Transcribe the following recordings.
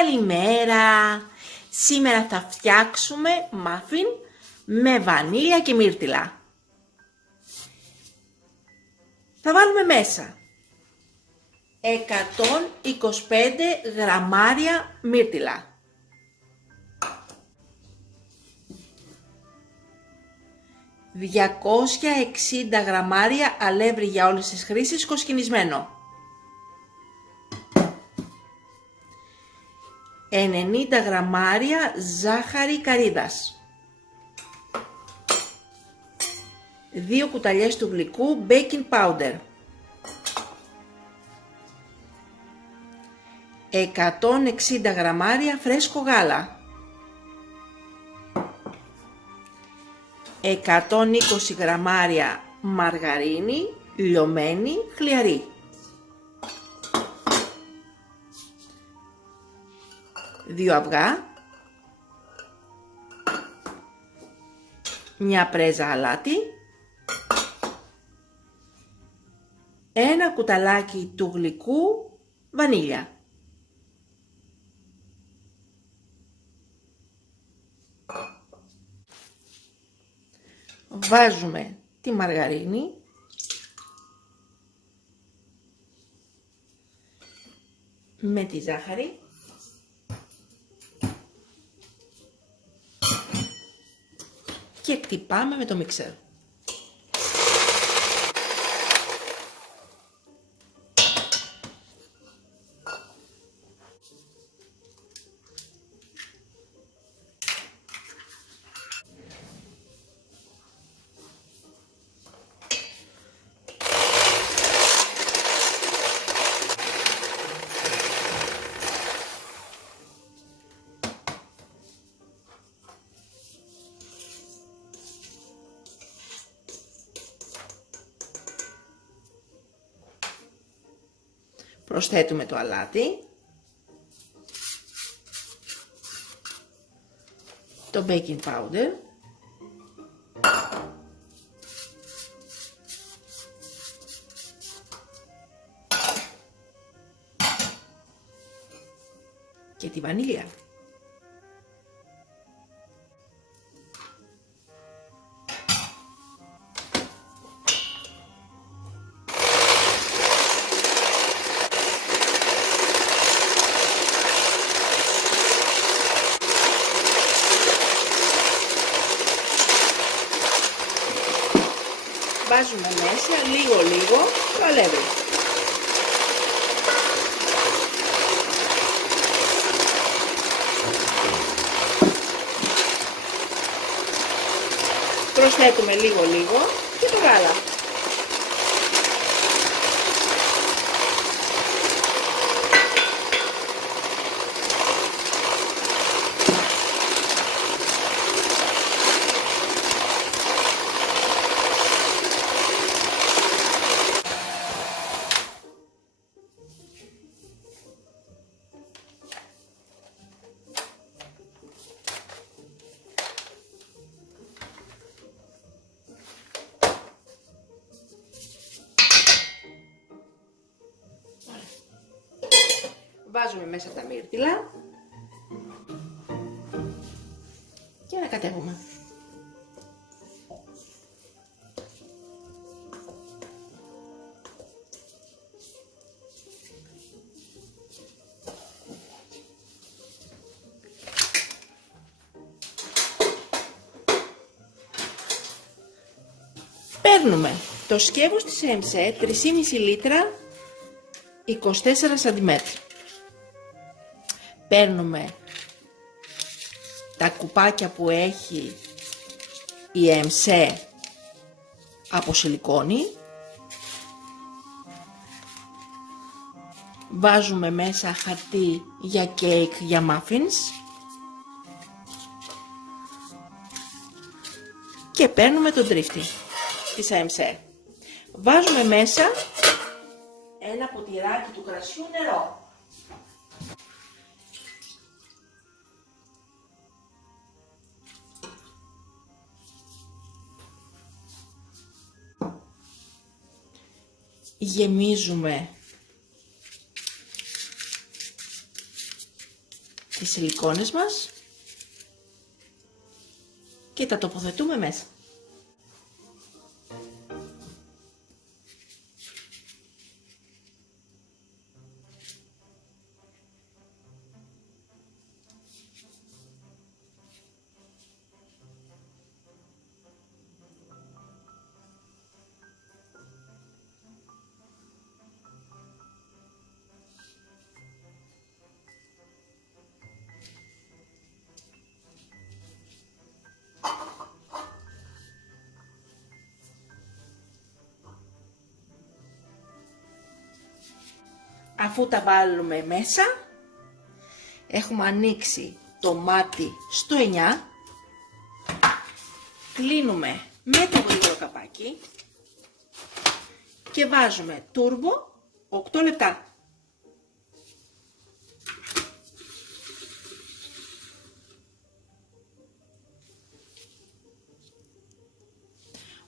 Καλημέρα! Σήμερα θα φτιάξουμε μάφιν με βανίλια και μύρτιλα. Θα βάλουμε μέσα 125 γραμμάρια μύρτιλα, 260 γραμμάρια αλεύρι για όλες τις χρήσεις κοσκινισμένο, 90 γραμμάρια ζάχαρη καρύδας, 2 κουταλιές του γλυκού baking powder, 160 γραμμάρια φρέσκο γάλα, 120 γραμμάρια μαργαρίνη λιωμένη χλιαρή, 2 αυγά, μια πρέζα αλάτι, 1 κουταλάκι του γλυκού βανίλια. Βάζουμε τη μαργαρίνη, με τη ζάχαρη, και κτυπάμε με το μίξερ. Προσθέτουμε το αλάτι, το baking powder, και τη βανίλια. Βάζουμε μέσα λίγο το αλεύρι. Προσθέτουμε λίγο και το γάλα. Βάζουμε μέσα τα μύρτιλα και ανακατεύουμε. Παίρνουμε το σκεύος της ΕΜΣΕ 3,5 λίτρα 24 cm. Παίρνουμε τα κουπάκια που έχει η ΕΜΣΕ από σιλικόνη, βάζουμε μέσα χαρτί για κέικ, για muffins και παίρνουμε τον τρίφτη της ΕΜΣΕ. Βάζουμε μέσα ένα ποτηράκι του κρασιού νερό. Γεμίζουμε τις σιλικόνες μας και τα τοποθετούμε μέσα. Αφού τα βάλουμε μέσα, έχουμε ανοίξει το μάτι στο 9, κλείνουμε με το γρήγορο καπάκι και βάζουμε τούρμπο 8 λεπτά.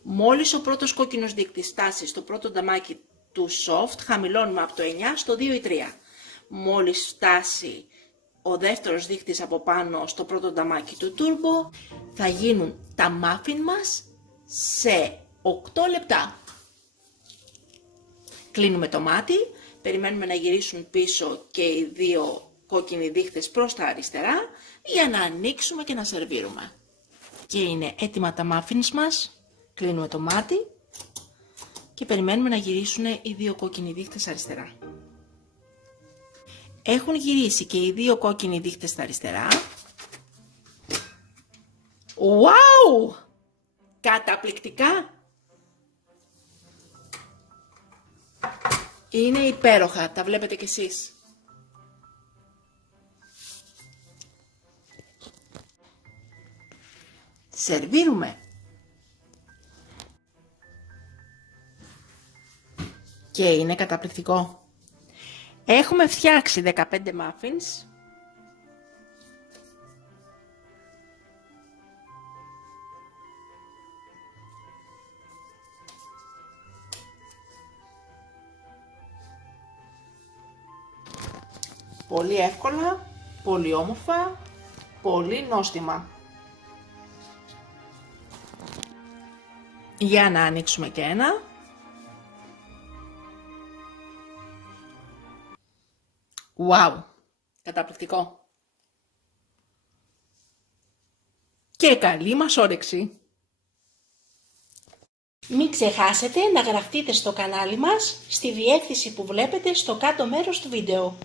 Μόλις ο πρώτος κόκκινος δείκτης φτάσει στο πρώτο νταμάκι του soft, χαμηλώνουμε από το 9 στο 2 ή 3. Μόλις φτάσει ο δεύτερος δείκτης από πάνω στο πρώτο νταμάκι του turbo, θα γίνουν τα muffin μας σε 8 λεπτά. Κλείνουμε το μάτι, περιμένουμε να γυρίσουν πίσω και οι δύο κόκκινοι δείκτες προς τα αριστερά για να ανοίξουμε και να σερβίρουμε. Και είναι έτοιμα τα muffins μας. Κλείνουμε το μάτι και περιμένουμε να γυρίσουν οι δύο κόκκινοι δείκτες αριστερά. Έχουν γυρίσει και οι δύο κόκκινοι δείκτες στα αριστερά. Wow! Καταπληκτικά! Είναι υπέροχα, τα βλέπετε κι εσείς. Σερβίρουμε. Και είναι καταπληκτικό. Έχουμε φτιάξει 15 muffins. Πολύ εύκολα, πολύ όμορφα, πολύ νόστιμα. Για να ανοίξουμε και ένα. Wow! Καταπληκτικό! Και καλή μας όρεξη! Μην ξεχάσετε να γραφτείτε στο κανάλι μας στη διεύθυνση που βλέπετε στο κάτω μέρος του βίντεο.